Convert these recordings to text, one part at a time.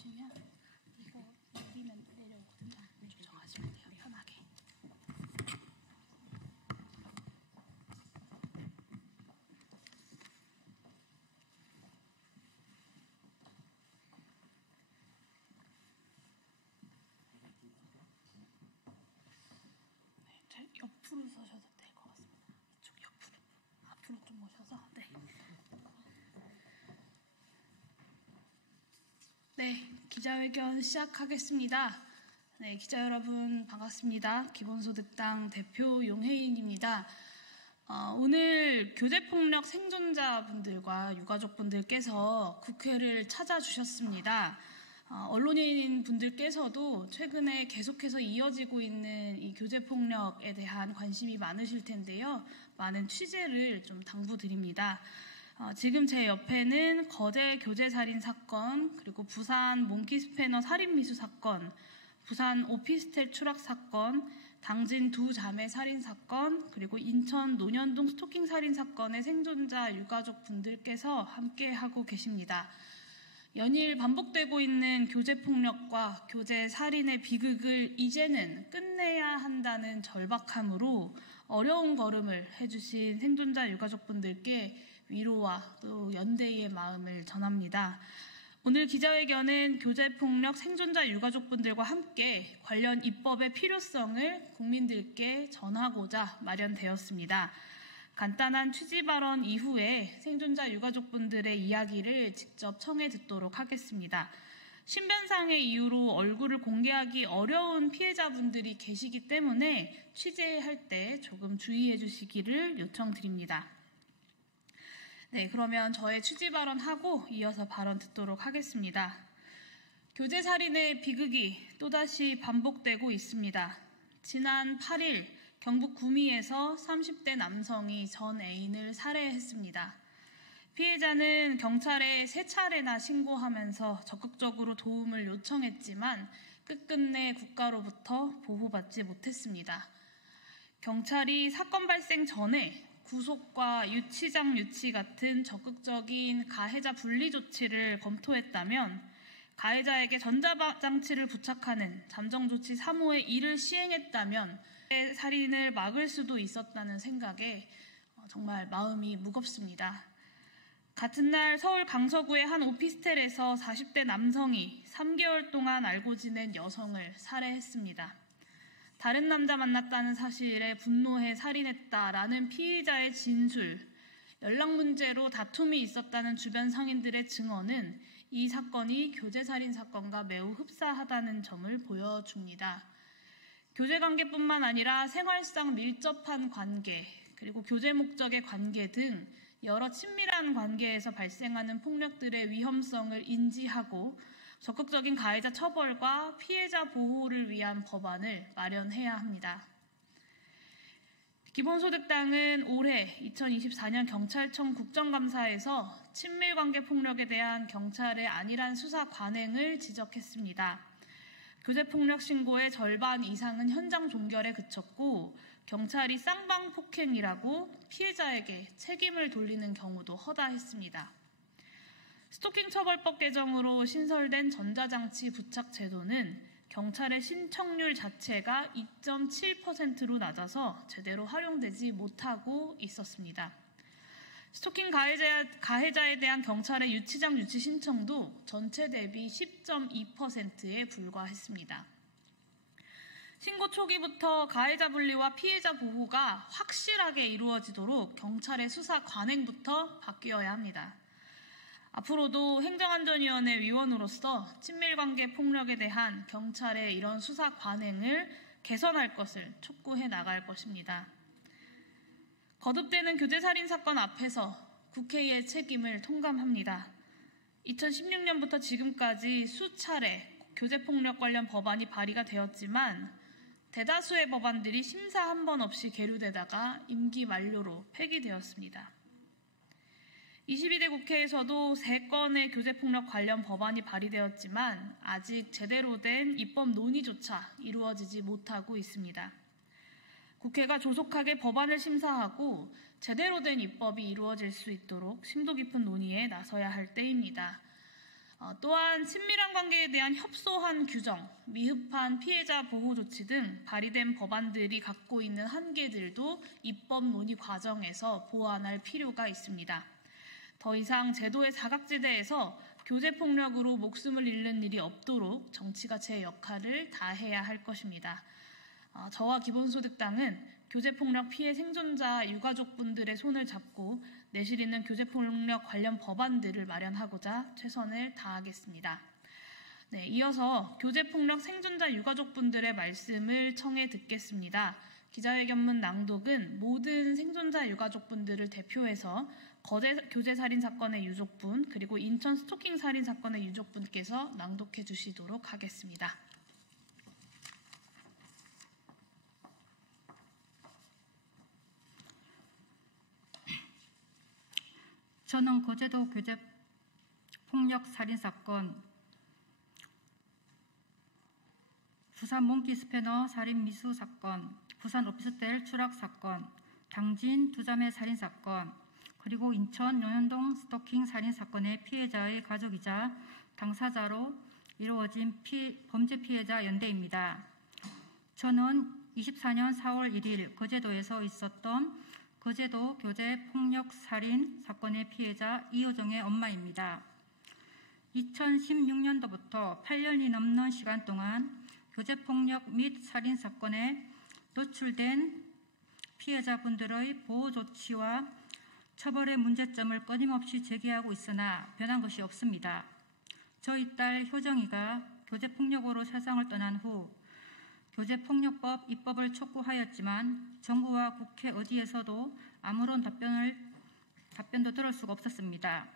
보시면 이거 여기는 내려오거든요. 조정하시면 돼요. 편하게. 네, 옆으로 서셔도 될 것 같습니다. 이쪽 옆으로. 앞으로 좀 오셔서. 네. 네, 기자회견 시작하겠습니다. 네, 기자 여러분 반갑습니다. 기본소득당 대표 용혜인입니다. 오늘 교제폭력 생존자분들과 유가족분들께서 국회를 찾아주셨습니다. 언론인 분들께서도 최근에 계속해서 이어지고 있는 이 교제폭력에 대한 관심이 많으실 텐데요. 많은 취재를 좀 당부드립니다. 지금 제 옆에는 거제 교제살인 사건, 그리고 부산 몽키스패너 살인미수 사건, 부산 오피스텔 추락 사건, 당진 두 자매 살인 사건, 그리고 인천 논현동 스토킹 살인 사건의 생존자 유가족 분들께서 함께하고 계십니다. 연일 반복되고 있는 교제폭력과 교제살인의 비극을 이제는 끝내야 한다는 절박함으로 어려운 걸음을 해주신 생존자 유가족분들께 위로와 또 연대의 마음을 전합니다. 오늘 기자회견은 교제폭력 생존자 유가족분들과 함께 관련 입법의 필요성을 국민들께 전하고자 마련되었습니다. 간단한 취지 발언 이후에 생존자 유가족분들의 이야기를 직접 청해 듣도록 하겠습니다. 신변상의 이유로 얼굴을 공개하기 어려운 피해자분들이 계시기 때문에 취재할 때 조금 주의해 주시기를 요청드립니다. 네, 그러면 저의 취지 발언하고 이어서 발언 듣도록 하겠습니다. 교제살인의 비극이 또다시 반복되고 있습니다. 지난 8일 경북 구미에서 30대 남성이 전 애인을 살해했습니다. 피해자는 경찰에 3차례나 신고하면서 적극적으로 도움을 요청했지만 끝끝내 국가로부터 보호받지 못했습니다. 경찰이 사건 발생 전에 구속과 유치장 유치 같은 적극적인 가해자 분리 조치를 검토했다면 가해자에게 전자장치를 부착하는 잠정조치 3호의 일을 시행했다면 살인을 막을 수도 있었다는 생각에 정말 마음이 무겁습니다. 같은 날 서울 강서구의 한 오피스텔에서 40대 남성이 3개월 동안 알고 지낸 여성을 살해했습니다. 다른 남자 만났다는 사실에 분노해 살인했다라는 피의자의 진술, 연락 문제로 다툼이 있었다는 주변 상인들의 증언은 이 사건이 교제살인 사건과 매우 흡사하다는 점을 보여줍니다. 교제관계뿐만 아니라 생활상 밀접한 관계, 그리고 교제 목적의 관계 등 여러 친밀한 관계에서 발생하는 폭력들의 위험성을 인지하고 적극적인 가해자 처벌과 피해자 보호를 위한 법안을 마련해야 합니다. 기본소득당은 올해 2024년 경찰청 국정감사에서 친밀관계 폭력에 대한 경찰의 안일한 수사 관행을 지적했습니다. 교제폭력 신고의 절반 이상은 현장 종결에 그쳤고 경찰이 쌍방폭행이라고 피해자에게 책임을 돌리는 경우도 허다했습니다. 스토킹 처벌법 개정으로 신설된 전자장치 부착 제도는 경찰의 신청률 자체가 2.7%로 낮아서 제대로 활용되지 못하고 있었습니다. 스토킹 가해자에 대한 경찰의 유치장 유치 신청도 전체 대비 10.2%에 불과했습니다. 신고 초기부터 가해자 분리와 피해자 보호가 확실하게 이루어지도록 경찰의 수사 관행부터 바뀌어야 합니다. 앞으로도 행정안전위원회 위원으로서 친밀관계 폭력에 대한 경찰의 이런 수사 관행을 개선할 것을 촉구해 나갈 것입니다. 거듭되는 교제살인 사건 앞에서 국회의 책임을 통감합니다. 2016년부터 지금까지 수차례 교제폭력 관련 법안이 발의가 되었지만 대다수의 법안들이 심사 한 번 없이 계류되다가 임기 만료로 폐기되었습니다. 22대 국회에서도 3건의 교제폭력 관련 법안이 발의되었지만 아직 제대로 된 입법 논의조차 이루어지지 못하고 있습니다. 국회가 조속하게 법안을 심사하고 제대로 된 입법이 이루어질 수 있도록 심도 깊은 논의에 나서야 할 때입니다. 또한 친밀한 관계에 대한 협소한 규정, 미흡한 피해자 보호 조치 등 발의된 법안들이 갖고 있는 한계들도 입법 논의 과정에서 보완할 필요가 있습니다. 더 이상 제도의 사각지대에서 교제폭력으로 목숨을 잃는 일이 없도록 정치가 제 역할을 다해야 할 것입니다. 저와 기본소득당은 교제폭력 피해 생존자 유가족분들의 손을 잡고 내실 있는 교제폭력 관련 법안들을 마련하고자 최선을 다하겠습니다. 네, 이어서 교제폭력 생존자 유가족분들의 말씀을 청해 듣겠습니다. 기자회견문 낭독은 모든 생존자 유가족분들을 대표해서 거제 교제살인 사건의 유족분 그리고 인천 스토킹 살인 사건의 유족분께서 낭독해 주시도록 하겠습니다. 저는 거제도 교제폭력 살인사건, 부산 몽키 스패너 살인 미수 사건, 부산 오피스텔 추락 사건, 당진 두자매 살인 사건, 그리고 인천 용현동 스토킹 살인 사건의 피해자의 가족이자 당사자로 이루어진 범죄 피해자 연대입니다. 저는 24년 4월 1일 거제도에서 있었던 거제도 교제폭력 살인 사건의 피해자 이호정의 엄마입니다. 2016년도부터 8년이 넘는 시간 동안 교제폭력 및 살인 사건에 노출된 피해자분들의 보호 조치와 처벌의 문제점을 끊임없이 제기하고 있으나 변한 것이 없습니다. 저희 딸 효정이가 교제폭력으로 세상을 떠난 후 교제폭력법 입법을 촉구하였지만 정부와 국회 어디에서도 아무런 답변도 들을 수가 없었습니다.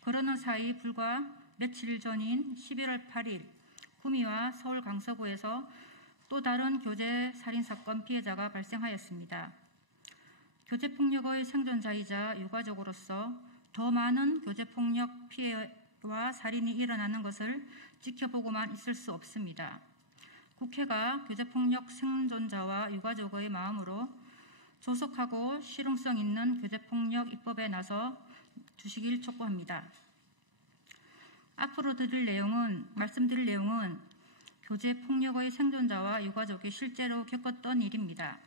그러는 사이 불과 며칠 전인 11월 8일 구미와 서울 강서구에서 또 다른 교제살인사건 피해자가 발생하였습니다. 교제폭력의 생존자이자 유가족으로서 더 많은 교제폭력 피해와 살인이 일어나는 것을 지켜보고만 있을 수 없습니다. 국회가 교제폭력 생존자와 유가족의 마음으로 조속하고 실용성 있는 교제폭력 입법에 나서 주시길 촉구합니다. 앞으로 말씀드릴 내용은 교제폭력의 생존자와 유가족이 실제로 겪었던 일입니다.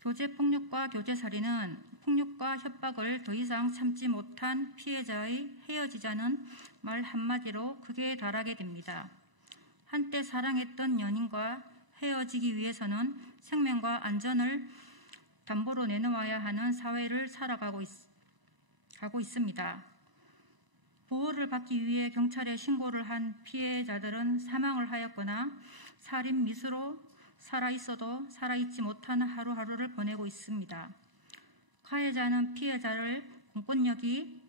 교제폭력과 교제살인은 폭력과 협박을 더 이상 참지 못한 피해자의 헤어지자는 말 한마디로 극에 달하게 됩니다. 한때 사랑했던 연인과 헤어지기 위해서는 생명과 안전을 담보로 내놓아야 하는 사회를 살아가고 있습니다. 보호를 받기 위해 경찰에 신고를 한 피해자들은 사망을 하였거나 살인 미수로 살아있어도 살아있지 못하는 하루하루를 보내고 있습니다. 가해자는 피해자를 공권력이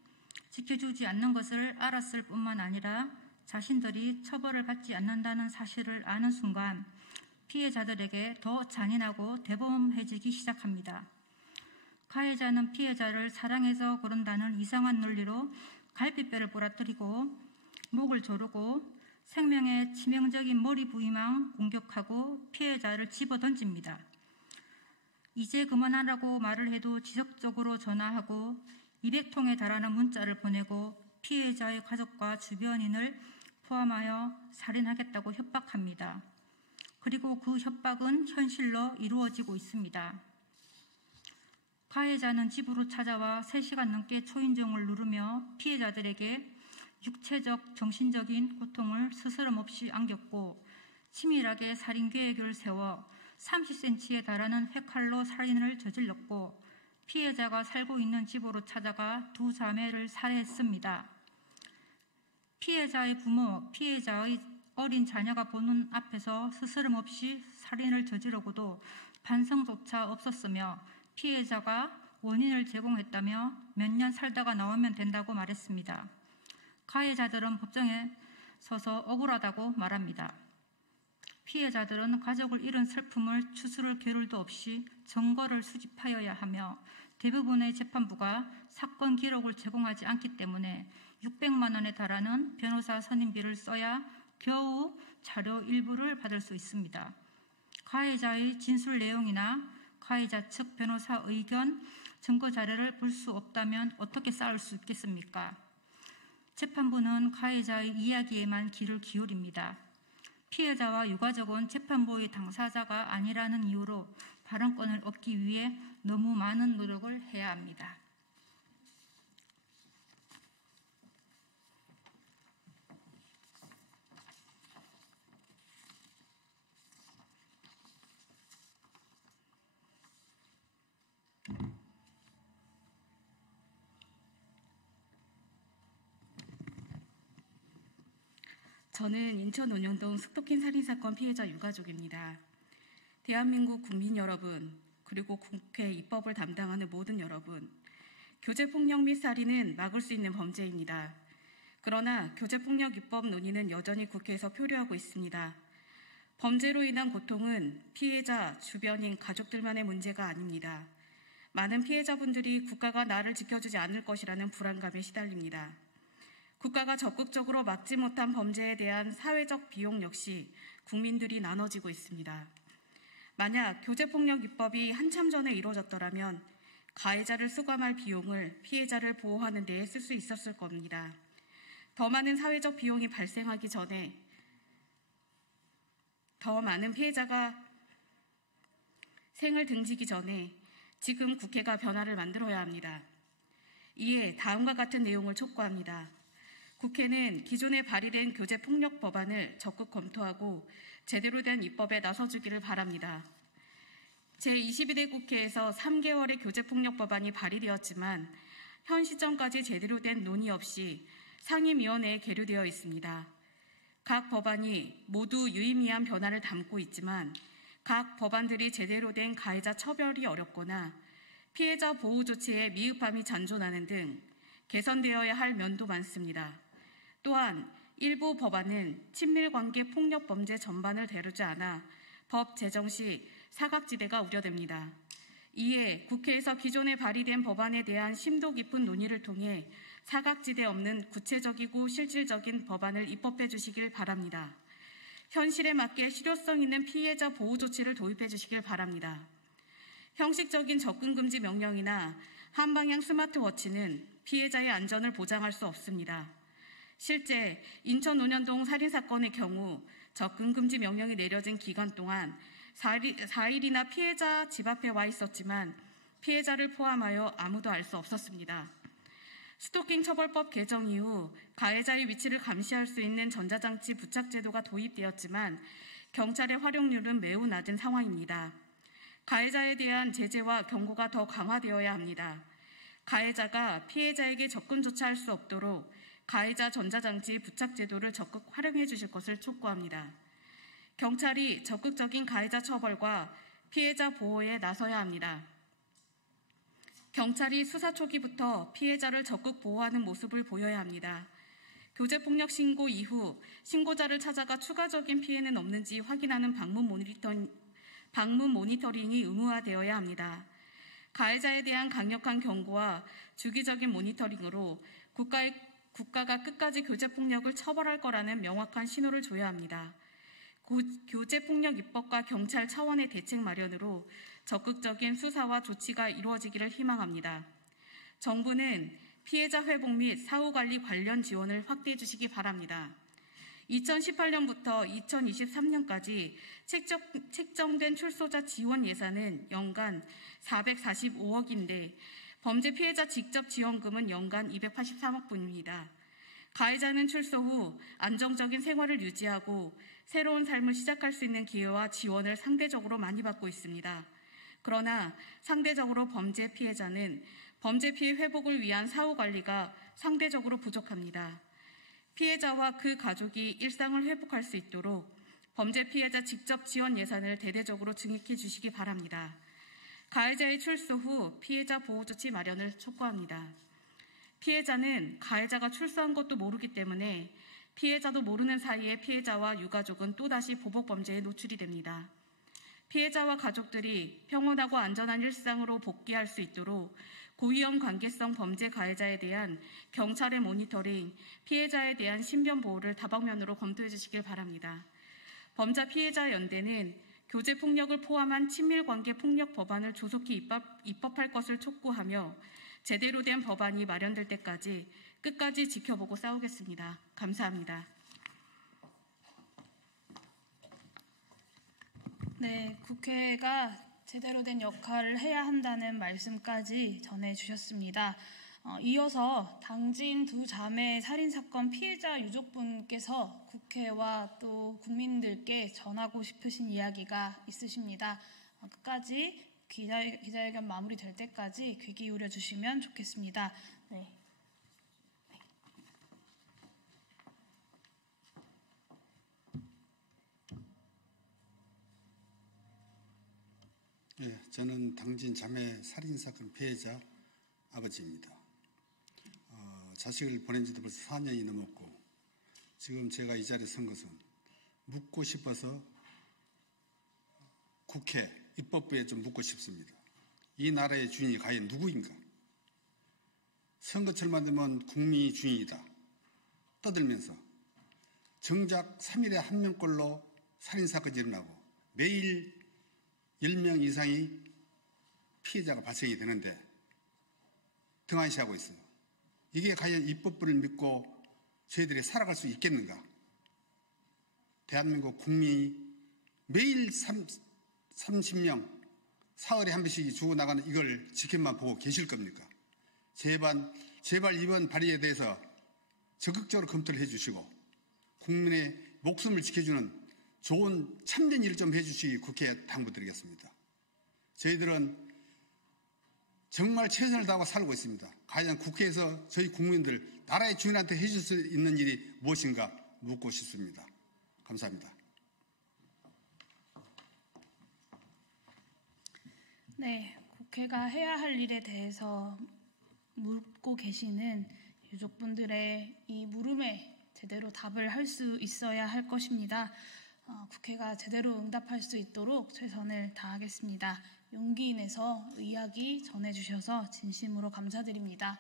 지켜주지 않는 것을 알았을 뿐만 아니라 자신들이 처벌을 받지 않는다는 사실을 아는 순간 피해자들에게 더 잔인하고 대범해지기 시작합니다. 가해자는 피해자를 사랑해서 그런다는 이상한 논리로 갈비뼈를 부러뜨리고 목을 조르고 생명에 치명적인 머리 부위만 공격하고 피해자를 집어던집니다. 이제 그만하라고 말을 해도 지속적으로 전화하고 200통에 달하는 문자를 보내고 피해자의 가족과 주변인을 포함하여 살인하겠다고 협박합니다. 그리고 그 협박은 현실로 이루어지고 있습니다. 가해자는 집으로 찾아와 3시간 넘게 초인종을 누르며 피해자들에게 육체적, 정신적인 고통을 스스럼 없이 안겼고 치밀하게 살인 계획을 세워 30cm에 달하는 회칼로 살인을 저질렀고 피해자가 살고 있는 집으로 찾아가 두 자매를 살해했습니다. 피해자의 부모, 피해자의 어린 자녀가 보는 앞에서 스스럼 없이 살인을 저지르고도 반성조차 없었으며 피해자가 원인을 제공했다며 몇 년 살다가 나오면 된다고 말했습니다. 가해자들은 법정에 서서 억울하다고 말합니다. 피해자들은 가족을 잃은 슬픔을 추스를 겨를도 없이 증거를 수집하여야 하며 대부분의 재판부가 사건 기록을 제공하지 않기 때문에 600만 원에 달하는 변호사 선임비를 써야 겨우 자료 일부를 받을 수 있습니다. 가해자의 진술 내용이나 가해자 측 변호사 의견, 증거 자료를 볼 수 없다면 어떻게 싸울 수 있겠습니까? 재판부는 가해자의 이야기에만 귀를 기울입니다. 피해자와 유가족은 재판부의 당사자가 아니라는 이유로 발언권을 얻기 위해 너무 많은 노력을 해야 합니다. 저는 인천 온현동 스토킹 살인사건 피해자 유가족입니다. 대한민국 국민 여러분, 그리고 국회 입법을 담당하는 모든 여러분, 교제폭력 및 살인은 막을 수 있는 범죄입니다. 그러나 교제폭력 입법 논의는 여전히 국회에서 표류하고 있습니다. 범죄로 인한 고통은 피해자, 주변인, 가족들만의 문제가 아닙니다. 많은 피해자분들이 국가가 나를 지켜주지 않을 것이라는 불안감에 시달립니다. 국가가 적극적으로 막지 못한 범죄에 대한 사회적 비용 역시 국민들이 나눠지고 있습니다. 만약 교제폭력 입법이 한참 전에 이루어졌더라면 가해자를 수감할 비용을 피해자를 보호하는 데에 쓸 수 있었을 겁니다. 더 많은 사회적 비용이 발생하기 전에 더 많은 피해자가 생을 등지기 전에 지금 국회가 변화를 만들어야 합니다. 이에 다음과 같은 내용을 촉구합니다. 국회는 기존에 발의된 교제폭력 법안을 적극 검토하고 제대로 된 입법에 나서주기를 바랍니다. 제22대 국회에서 3개월의 교제폭력 법안이 발의되었지만 현 시점까지 제대로 된 논의 없이 상임위원회에 계류되어 있습니다. 각 법안이 모두 유의미한 변화를 담고 있지만 각 법안들이 제대로 된 가해자 처벌이 어렵거나 피해자 보호 조치에 미흡함이 잔존하는 등 개선되어야 할 면도 많습니다. 또한 일부 법안은 친밀관계 폭력 범죄 전반을 다루지 않아 법 제정 시 사각지대가 우려됩니다. 이에 국회에서 기존에 발의된 법안에 대한 심도 깊은 논의를 통해 사각지대 없는 구체적이고 실질적인 법안을 입법해 주시길 바랍니다. 현실에 맞게 실효성 있는 피해자 보호 조치를 도입해 주시길 바랍니다. 형식적인 접근금지 명령이나 한방향 스마트워치는 피해자의 안전을 보장할 수 없습니다. 실제 인천 온현동 살인사건의 경우 접근금지 명령이 내려진 기간 동안 4일이나 피해자 집 앞에 와 있었지만 피해자를 포함하여 아무도 알 수 없었습니다. 스토킹 처벌법 개정 이후 가해자의 위치를 감시할 수 있는 전자장치 부착 제도가 도입되었지만 경찰의 활용률은 매우 낮은 상황입니다. 가해자에 대한 제재와 경고가 더 강화되어야 합니다. 가해자가 피해자에게 접근조차 할 수 없도록 가해자 전자장치 부착 제도를 적극 활용해 주실 것을 촉구합니다. 경찰이 적극적인 가해자 처벌과 피해자 보호에 나서야 합니다. 경찰이 수사 초기부터 피해자를 적극 보호하는 모습을 보여야 합니다. 교제폭력 신고 이후 신고자를 찾아가 추가적인 피해는 없는지 확인하는 방문 모니터링이 의무화되어야 합니다. 가해자에 대한 강력한 경고와 주기적인 모니터링으로 국가가 끝까지 교제폭력을 처벌할 거라는 명확한 신호를 줘야 합니다. 교제폭력 입법과 경찰 차원의 대책 마련으로 적극적인 수사와 조치가 이루어지기를 희망합니다. 정부는 피해자 회복 및 사후관리 관련 지원을 확대해 주시기 바랍니다. 2018년부터 2023년까지 책정된 출소자 지원 예산은 연간 445억인데 범죄 피해자 직접 지원금은 연간 283억 분입니다. 가해자는 출소 후 안정적인 생활을 유지하고 새로운 삶을 시작할 수 있는 기회와 지원을 상대적으로 많이 받고 있습니다. 그러나 상대적으로 범죄 피해자는 범죄 피해 회복을 위한 사후 관리가 상대적으로 부족합니다. 피해자와 그 가족이 일상을 회복할 수 있도록 범죄 피해자 직접 지원 예산을 대대적으로 증액해 주시기 바랍니다. 가해자의 출소 후 피해자 보호 조치 마련을 촉구합니다. 피해자는 가해자가 출소한 것도 모르기 때문에 피해자도 모르는 사이에 피해자와 유가족은 또다시 보복범죄에 노출이 됩니다. 피해자와 가족들이 평온하고 안전한 일상으로 복귀할 수 있도록 고위험 관계성 범죄 가해자에 대한 경찰의 모니터링, 피해자에 대한 신변 보호를 다방면으로 검토해 주시길 바랍니다. 범자 피해자 연대는 교제폭력을 포함한 친밀관계 폭력 법안을 조속히 입법할 것을 촉구하며 제대로 된 법안이 마련될 때까지 끝까지 지켜보고 싸우겠습니다. 감사합니다. 네, 국회가 제대로 된 역할을 해야 한다는 말씀까지 전해주셨습니다. 이어서 당진 두 자매 살인사건 피해자 유족분께서 국회와 또 국민들께 전하고 싶으신 이야기가 있으십니다. 끝까지 기자회견 마무리될 때까지 귀 기울여 주시면 좋겠습니다. 네. 네, 저는 당진 자매 살인사건 피해자 아버지입니다. 자식을 보낸 지도 벌써 4년이 넘었고 지금 제가 이 자리에 선 것은 묻고 싶어서 국회, 입법부에 좀 묻고 싶습니다. 이 나라의 주인이 과연 누구인가? 선거철만 되면 국민이 주인이다 떠들면서 정작 3일에 1명꼴로 살인사건이 일어나고 매일 10명 이상이 피해자가 발생이 되는데 등한시하고 있어요. 이게 과연 입법부를 믿고 저희들이 살아갈 수 있겠는가? 대한민국 국민이 매일 30명 사흘에 한 번씩 죽어나가는 이걸 지켜만 보고 계실 겁니까? 제발 이번 발의에 대해서 적극적으로 검토를 해주시고 국민의 목숨을 지켜주는 좋은 참된 일을 좀 해주시기 국회에 당부드리겠습니다. 저희들은 정말 최선을 다하고 살고 있습니다. 과연 국회에서 저희 국민들, 나라의 주인한테 해줄 수 있는 일이 무엇인가 묻고 싶습니다. 감사합니다. 네, 국회가 해야 할 일에 대해서 묻고 계시는 유족분들의 이 물음에 제대로 답을 할 수 있어야 할 것입니다. 국회가 제대로 응답할 수 있도록 최선을 다하겠습니다. 용기 내서 이야기 전해주셔서 진심으로 감사드립니다.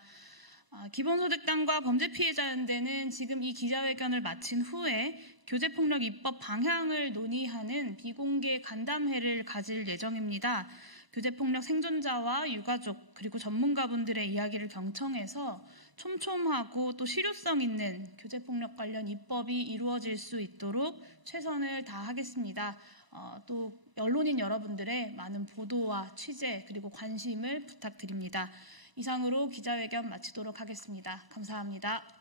기본소득당과 범죄피해자연대는 지금 이 기자회견을 마친 후에 교제폭력 입법 방향을 논의하는 비공개 간담회를 가질 예정입니다. 교제폭력 생존자와 유가족 그리고 전문가분들의 이야기를 경청해서 촘촘하고 또 실효성 있는 교제폭력 관련 입법이 이루어질 수 있도록 최선을 다하겠습니다. 또 언론인 여러분들의 많은 보도와 취재 그리고 관심을 부탁드립니다. 이상으로 기자회견 마치도록 하겠습니다. 감사합니다.